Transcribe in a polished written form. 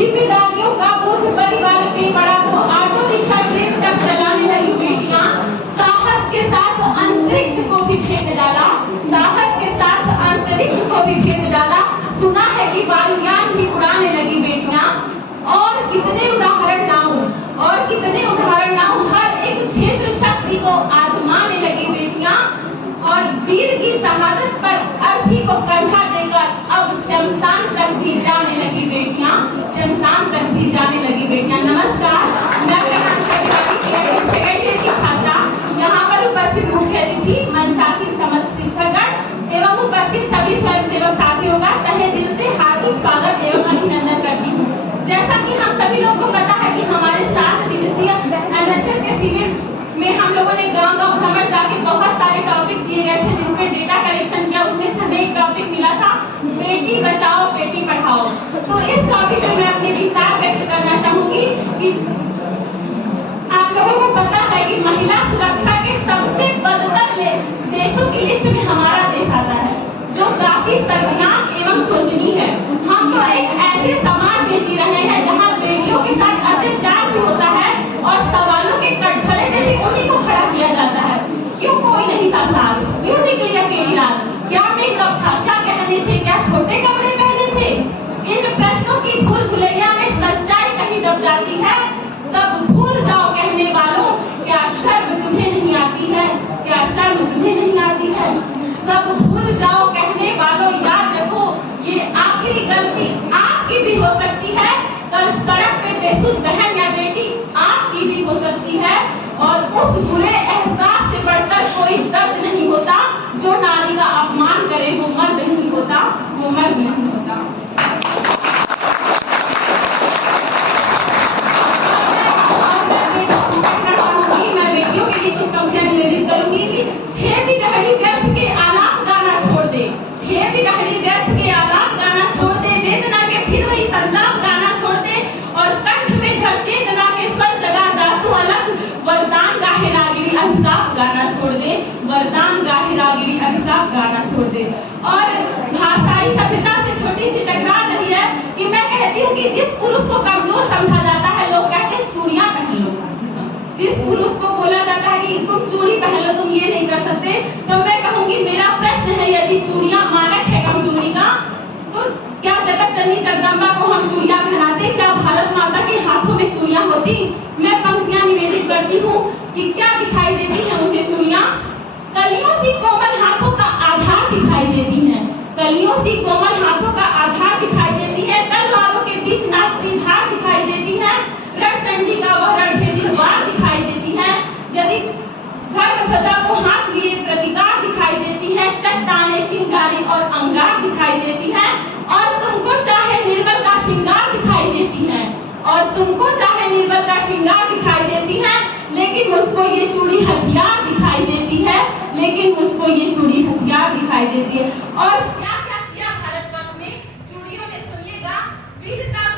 जिम्मेदारियों का बोझ परिवार पे पड़ा तो ऑटो रिक्शा ट्रेन तक चलाने लगी बेटियां। साहस के साथ अंतरिक्ष को भी भेद डाला, साहस के साथ अंतरिक्ष को भी भेद डाला। सुना है कि वायुयान भी उड़ाने लगी बेटियां। और कितने उदाहरण लाऊं, और कितने उदाहरण लाऊं। हर एक क्षेत्र शक्ति को आजमाने लगी बेटियां। और वीर की शहादत पर अर्थी को कंधा देकर अब शमशान तक भी जाने लगी बेटियां, शमशान तक भी जाने लगी बेटियां। नमस्कार, मैं प्रधान सेकेंड ईयर की छात्रा, यहाँ पर उपस्थित मुख्य अतिथि, मंचासीन समस्त शिक्षकगण एवं उपस्थित सभी स्वयंसेवक साथियों का तहे दिल से हार्दिक स्वागत एवं अभिनंदन करती हूँ। जैसा कि हम सभी लोगों को पता है कि हमारे 7 दिवसीय एनएसएस के शिविर में हम लोगों ने गांव-गांव भ्रमण जाके बहुत सारे टॉपिक दिए गए थे, जिसमें डेटा कलेक्शन किया। उसमें से हमें एक टॉपिक मिला था, बेटी बचाओ बेटी पढ़ाओ। तो इस टॉपिक में मैं अपने विचार व्यक्त करना चाहूंगी कि आप लोगों को पता है कि महिला सुरक्षा के सबसे बदतर देशों की लिस्ट में हमारा देश आता है, जो काफी शर्मनाक एवं शोचनीय है। हम तो एक ऐसे समाज में जी रहे हैं जहाँ बेटियों के साथ अत्याचार भी होता है और सवालों के कटघरे में भी उन्हीं को खड़ा किया जाता है। क्यों कोई नहीं था साथ, क्यों निकली अकेली रात, क्या मेकअप था, क्या गहने थे, क्या छोटे कपड़े पहने थे। इन प्रश्नों की भूल भुलैया में सच्चाई कहीं दब जाती है। सब भूल जाओ कहने वालों, क्या शर्म तुम्हें नहीं आती है, क्या शर्म तुम्हें नहीं आती है। सब भूल जाओ कहने वालों, याद रखो ये आखिरी गलती आपकी भी हो सकती है। कल सड़क पे बेसुध बहन या बेटी आपकी भी हो सकती है। और उस बुरे एहसास से बढ़कर कोई दर्द नहीं होता। जो नारी का अपमान करे वो मर्द नहीं होता, वो मर्द नहीं होता। मैं बेटियों के लिए कुछ पंक्तियां निवेदित करूंगी कि हे विरहणी व्यर्थ के आलाप गाना छोड़ दे, हे विरहणी व्यर्थ के आलाप गाना छोड़ दे, वेदना के फिर वही संताप गाना छोड़ दे और कंठ में धर चेतना के स्वर जगा जा तू अलग। वरदान गाहे रागिणी अभिशाप गाना छोड़ दे, वरदान गाहे रागिणी अभिशाप गाना छोड़ दे। और भाषाई सभ्यता से छोटी सी टकरार रही है कि मैं कहती हूँ कि जिस पुरुष को कमजोर समझा जाता है, लोग कहते हैं चूड़ियां पहन लो। जिस पुरुष को बोला जाता है कि तुम चूड़ी पहन लो, तुम ये नहीं कर सकते, तो मैं कहूंगी मेरा प्रश्न है, यदि चूड़ियां मानक है कमजोरी का, तो क्या जगत जननी जगदम्बा को हम चूड़ियां पहनाते? क्या भारत माता के हाथों में चूड़ियां होती? मैं पंक्तियां निवेदित करती हूँ कि क्या दिखाई देती है मुझे चूड़ियां। कलियों सी कोमल हाथों का आधार दिखाई देती है, कलियों सी कोमल हाथों का आधार दिखाई देती है। तलवारों के बीच नाचती धार दिखाई देती है, रणचंडी का वह रणभेदी वार दिखाई देती है। यदि धर्म ध्वजा को हाथ लिए प्रतिकार दिखाई देती है, चट्टाने चिंगारी और अंगार दिखाई देती है। और तुमको चाहे निर्बल का श्रृंगार दिखाई देती है, और तुमको चाहे निर्बल का श्रृंगार दिखाई देती है, लेकिन मुझको ये चूड़ी हथियार दिखाई देती है, लेकिन मुझको ये चूड़ी हथियार दिखाई देती है। और क्या क्या किया भारतवर्ष में चूड़ियों ने, सुनिएगा, वीरता